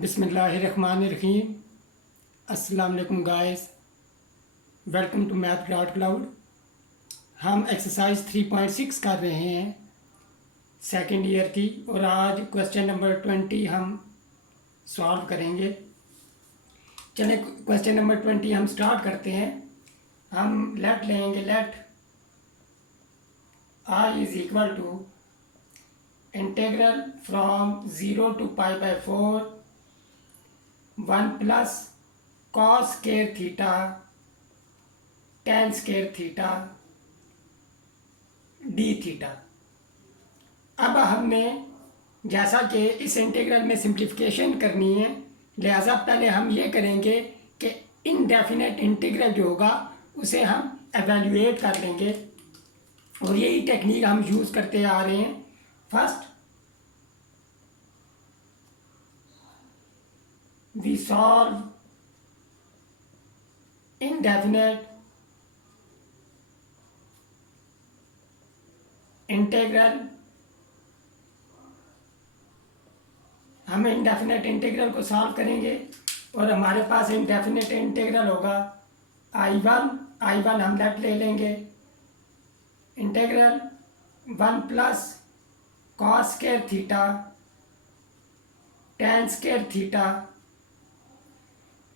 बिस्मिल्लाहिर्रहमानिर्रहीम। अस्सलाम वालेकुम guys, welcome to math crowd cloud. हम एक्सरसाइज 3.6 कर रहे हैं सेकंड ईयर की, और आज क्वेश्चन नंबर 20 हम सॉल्व करेंगे। चलिए क्वेश्चन नंबर 20 हम स्टार्ट करते हैं। हम लेट लेंगे, let I is equal to integral from 0 to π/4 1 plus cos square theta tan square theta d theta. अब हमने जैसा कि इस इंटीग्रल में सिंप्लीफिकेशन करनी है, लिहाजा पहले हम ये करेंगे कि इनडेफिनेट इंटीग्रल जो होगा उसे हम एवेल्यूएट कर लेंगे, और यही टेक्निक हम यूज़ करते आ रहे हैं। First we solve indefinite integral. हम इंडेफिनेट इंटीग्रल को सॉल्व करेंगे और हमारे पास इंडेफिनेट इंटीग्रल होगा I1 हम लेफ्ट ले लेंगे, integral 1 plus cos square theta tan square theta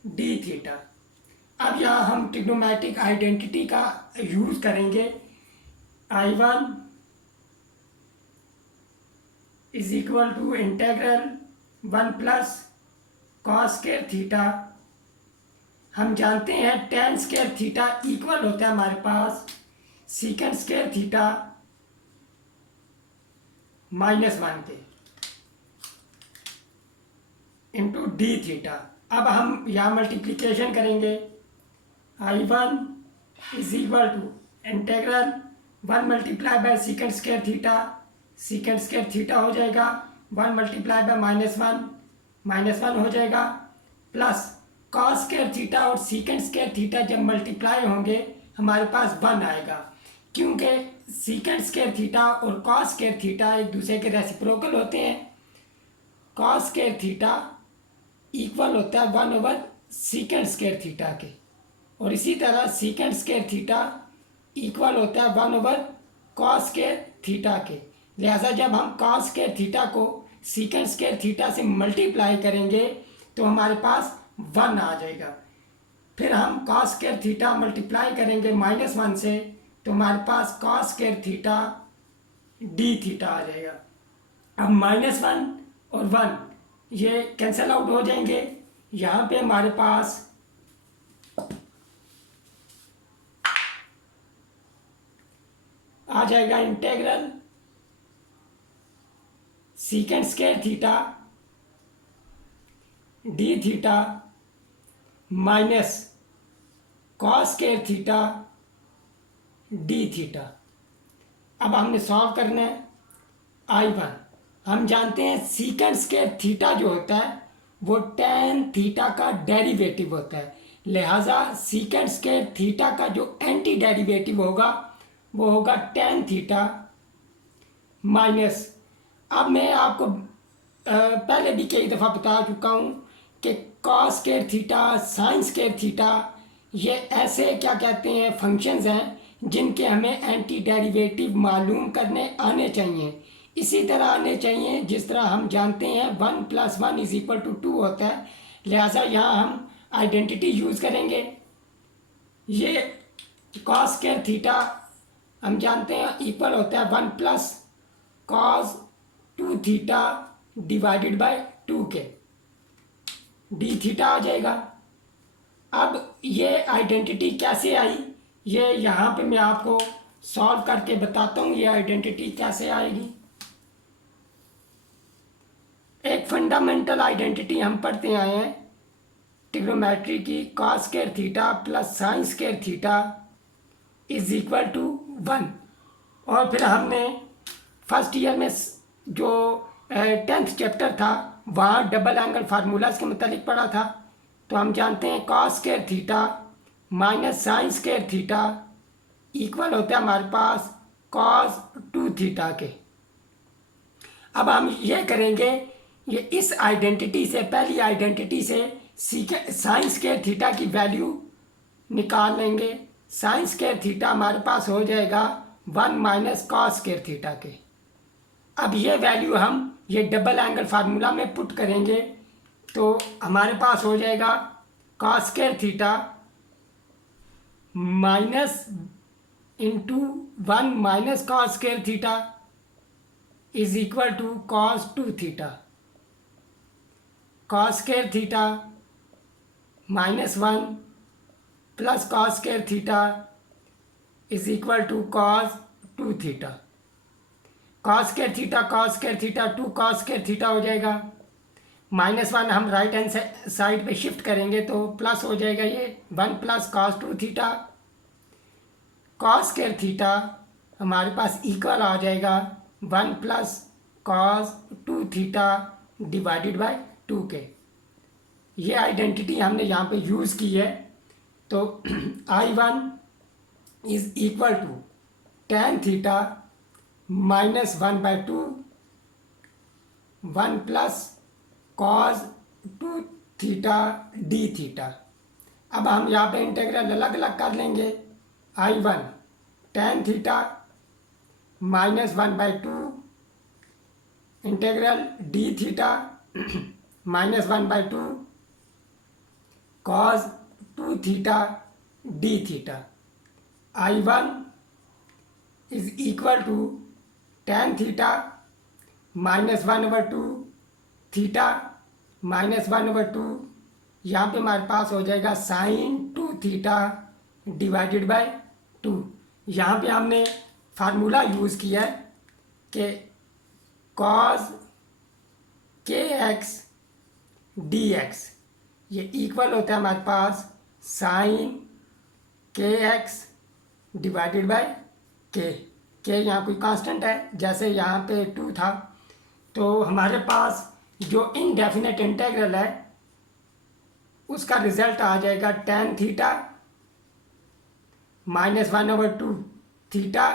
d theta. अब यहाँ हम ट्रिग्नोमेट्रिक आइडेंटिटी का यूज़ करेंगे। I1 is equal to integral 1 plus cos square theta. हम जानते हैं टेन स्क्वायर थीटा इक्वल होता है हमारे पास सीकेंड स्क्वायर थीटा -1 के इंटू डी थीटा। अब हम यहाँ मल्टीप्लिकेशन करेंगे। I1 is equal to integral 1 multiply by secant square theta, secant square theta हो जाएगा 1 मल्टीप्लाई बाय -1 हो जाएगा, प्लस कॉस स्क्वायर थीटा और सीकेंड स्क्वायर थीटा जब मल्टीप्लाई होंगे हमारे पास 1 आएगा, क्योंकि सीकेंड स्क्वायर थीटा और कॉस स्क्वायर थीटा एक दूसरे के रेसिप्रोकल होते हैं। कॉस स्क्वायर थीटा इक्वल होता है 1 ओवर सीकेंड स्क्वायर थीटा के, और इसी तरह सीकेंड स्क्वायर थीटा इक्वल होता है 1 ओवर कॉस स्क्वायर थीटा के। लिहाजा जब हम कॉस स्क्वायर थीटा को सीकेंड स्क्वायर थीटा से मल्टीप्लाई करेंगे तो हमारे पास 1 आ जाएगा। फिर हम कॉस स्क्वायर थीटा मल्टीप्लाई करेंगे -1 से, तो हमारे पास cos square theta d theta आ जाएगा। अब -1 और 1 ये कैंसिल आउट हो जाएंगे। यहाँ पे हमारे पास आ जाएगा integral सीकेंड square theta d theta minus cos square theta d theta. अब हमने सॉल्व करना है। I1 हम जानते हैं सीकेंड स्क्वायर थीटा जो होता है वो टेन थीटा का डेरिवेटिव होता है, लिहाजा सीकेंड स्क्वायर थीटा का जो एंटी डेरिवेटिव होगा वो होगा टेन थीटा माइनस। अब मैं आपको पहले भी कई दफ़ा बता चुका हूँ कि cos square theta sine square theta ये ऐसे क्या कहते हैं फंक्शंस हैं जिनके हमें एंटी डेरिवेटिव मालूम करने आने चाहिए। इसी तरह आने चाहिए जिस तरह हम जानते हैं 1 + 1 = 2 होता है, लिहाजा यहाँ हम आइडेंटिटी यूज़ करेंगे। ये कॉस स्क्वायर थीटा हम जानते हैं इक्वल होता है 1 plus cos 2 theta divided by 2 के, डी थीटा आ जाएगा। अब ये आइडेंटिटी कैसे आई ये यहाँ पे मैं आपको सॉल्व करके बताता हूँ ये आइडेंटिटी कैसे आएगी। एक फंडामेंटल आइडेंटिटी हम पढ़ते आए हैं ट्रिग्नोमेट्री की, cos square theta plus sine square theta is equal to 1। और फिर हमने फर्स्ट ईयर में जो 10th चैप्टर था वहाँ डबल एंगल फार्मूलाज के मतलब पढ़ा था। तो हम जानते हैं cos square theta minus sign square theta equal होता है हमारे पास कॉस 2 थीटा के। अब हम ये करेंगे ये इस आइडेंटिटी से, पहली आइडेंटिटी से साइन स्क्वायर थीटा की वैल्यू निकाल लेंगे। साइन स्क्वायर थीटा हमारे पास हो जाएगा 1 माइनस कॉस स्क्वायर थीटा के। अब ये वैल्यू हम ये डबल एंगल फार्मूला में पुट करेंगे तो हमारे पास हो जाएगा cos square theta minus into 1 minus cos square theta is equal to cos 2 theta. Cos square theta minus 1 plus cos square theta is equal to cos 2 theta. Cos square theta 2 cos square theta हो जाएगा। -1 हम right hand side पे shift करेंगे तो plus हो जाएगा ये 1 plus cos 2 theta. Cos square theta हमारे पास इक्वल आ जाएगा 1 plus cos 2 theta divided by 2 के। ये आइडेंटिटी हमने यहाँ पे यूज़ की है तो I1 is equal to tan theta minus 1/2 1 plus cos 2 theta d theta. अब हम यहाँ पे इंटीग्रल अलग अलग कर लेंगे। I1 tan theta minus 1/2 integral d theta minus 1/2 cos 2 theta d theta. I1 is equal to tan theta minus 1/2 theta minus 1/2, यहाँ पे हमारे पास हो जाएगा साइन 2 थीटा डिवाइडेड बाय 2। यहाँ पे हमने फार्मूला यूज़ किया है कि कॉस के एक्स डी एक्स ये इक्वल होता है हमारे पास साइन के एक्स डिवाइडेड बाय के यहाँ कोई कांस्टेंट है, जैसे यहाँ पे 2 था तो हमारे पास जो इनडेफिनेट इंटीग्रल है उसका रिजल्ट आ जाएगा tan theta minus 1/2 theta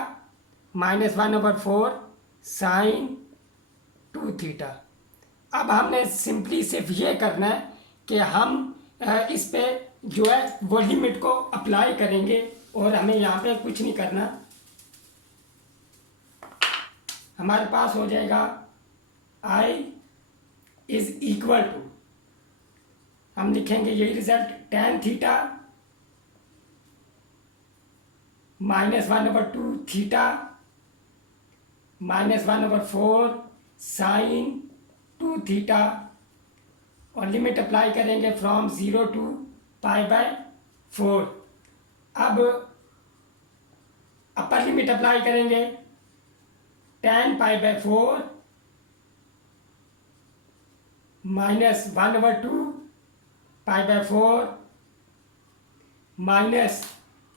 minus 1/4 sine 2 theta. अब हमने सिंपली सिर्फ ये करना है कि हम इस पे जो है वो लिमिट को अप्लाई करेंगे और हमें यहाँ पे कुछ नहीं करना। हमारे पास हो जाएगा I इज इक्वल टू, हम लिखेंगे यही result, tan theta minus 1/2 theta minus 1/4 sine 2 theta और लिमिट अप्लाई करेंगे फ्रॉम 0 टू π/4। अब अपर लिमिट अप्लाई करेंगे tan π/4 माइनस 1/2 π/4 माइनस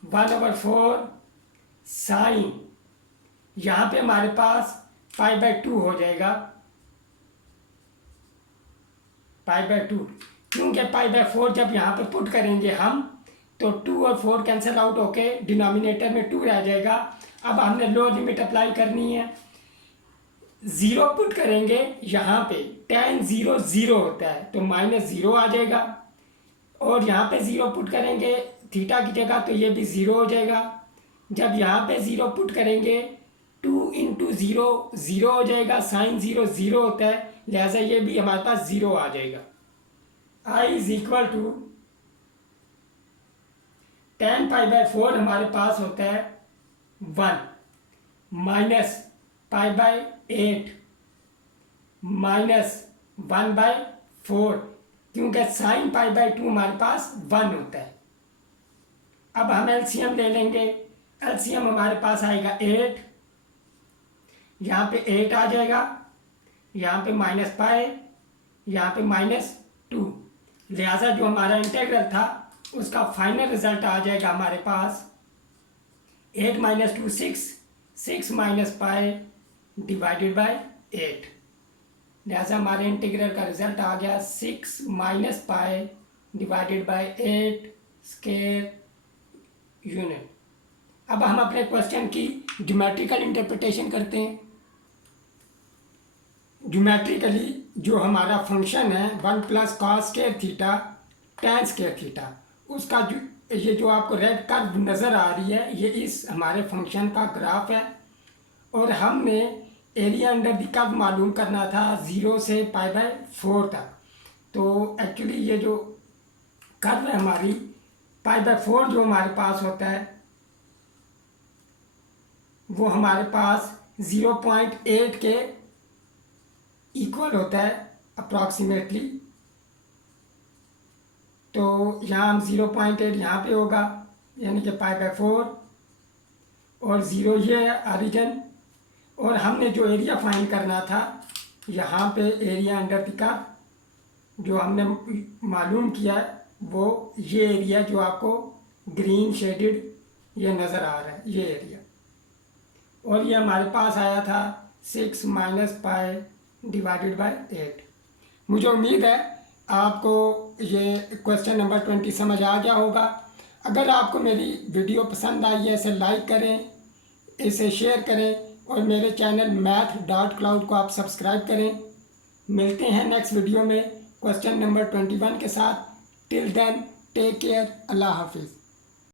1/4 साइन, यहाँ पे हमारे पास π/2 हो जाएगा π/2, क्योंकि π/4 जब यहाँ पे पुट करेंगे हम तो 2 और 4 कैंसिल आउट होके डिनोमिनेटर में 2 रह जाएगा। अब हमने लोअर लिमिट अप्लाई करनी है, 0 पुट करेंगे यहाँ पे tan 0 0 होता है तो -0 आ जाएगा और यहाँ पे 0 पुट करेंगे थीटा की जगह तो ये भी 0 हो जाएगा। जब यहाँ पे 0 पुट करेंगे 2 × 0 0 हो जाएगा, साइन 0 0 होता है लिहाजा ये भी हमारे पास 0 आ जाएगा। I is equal to tan π/4 हमारे पास होता है 1 माइनस π/8 माइनस 1/4, क्योंकि साइन π/2 हमारे पास 1 होता है। अब हम एलसीएम ले लेंगे, एलसीएम हमारे पास आएगा 8, यहाँ पे 8 आ जाएगा, यहाँ पे -π, यहाँ पे -2, लिहाजा जो हमारा इंटीग्रल था उसका फाइनल रिजल्ट आ जाएगा हमारे पास 8 - 2 6 6 - π डिवाइडेड बाय 8, लिहाजा हमारे इंटीग्रल का रिजल्ट आ गया 6 - π डिवाइडेड बाय 8 स्क्वायर यूनिट। अब हम अपने क्वेश्चन की ज्योमेट्रिकल इंटरप्रिटेशन करते हैं। ज्योमेट्रिकली जो हमारा फंक्शन है 1 plus cos square theta tan square theta, उसका जो ये जो आपको रेड कर्व नज़र आ रही है, ये इस हमारे फंक्शन का ग्राफ है। और हमने एरिया अंडर द कर्व मालूम करना था 0 से π/4 तक। तो एक्चुअली ये जो कर्व है हमारी π/4 जो हमारे पास होता है वो हमारे पास 0.8 के इक्वल होता है अप्रॉक्सीमेटली। तो यहाँ हम 0.8 यहाँ पे होगा, यानी कि π/4 और 0 ये है ऑरिजिन। और हमने जो एरिया फाइंड करना था यहाँ पे एरिया अंडर द कर्व जो हमने मालूम किया है वो ये एरिया जो आपको ग्रीन शेडेड ये नज़र आ रहा है, ये एरिया। और ये हमारे पास आया था 6 - π/8। मुझे उम्मीद है आपको ये क्वेश्चन नंबर 20 समझ आ गया होगा। अगर आपको मेरी वीडियो पसंद आई है इसे लाइक करें, इसे शेयर करें और मेरे चैनल math.cloud को आप सब्सक्राइब करें। मिलते हैं नेक्स्ट वीडियो में क्वेश्चन नंबर 21 के साथ। टिल देन टेक केयर, अल्लाह हाफिज़।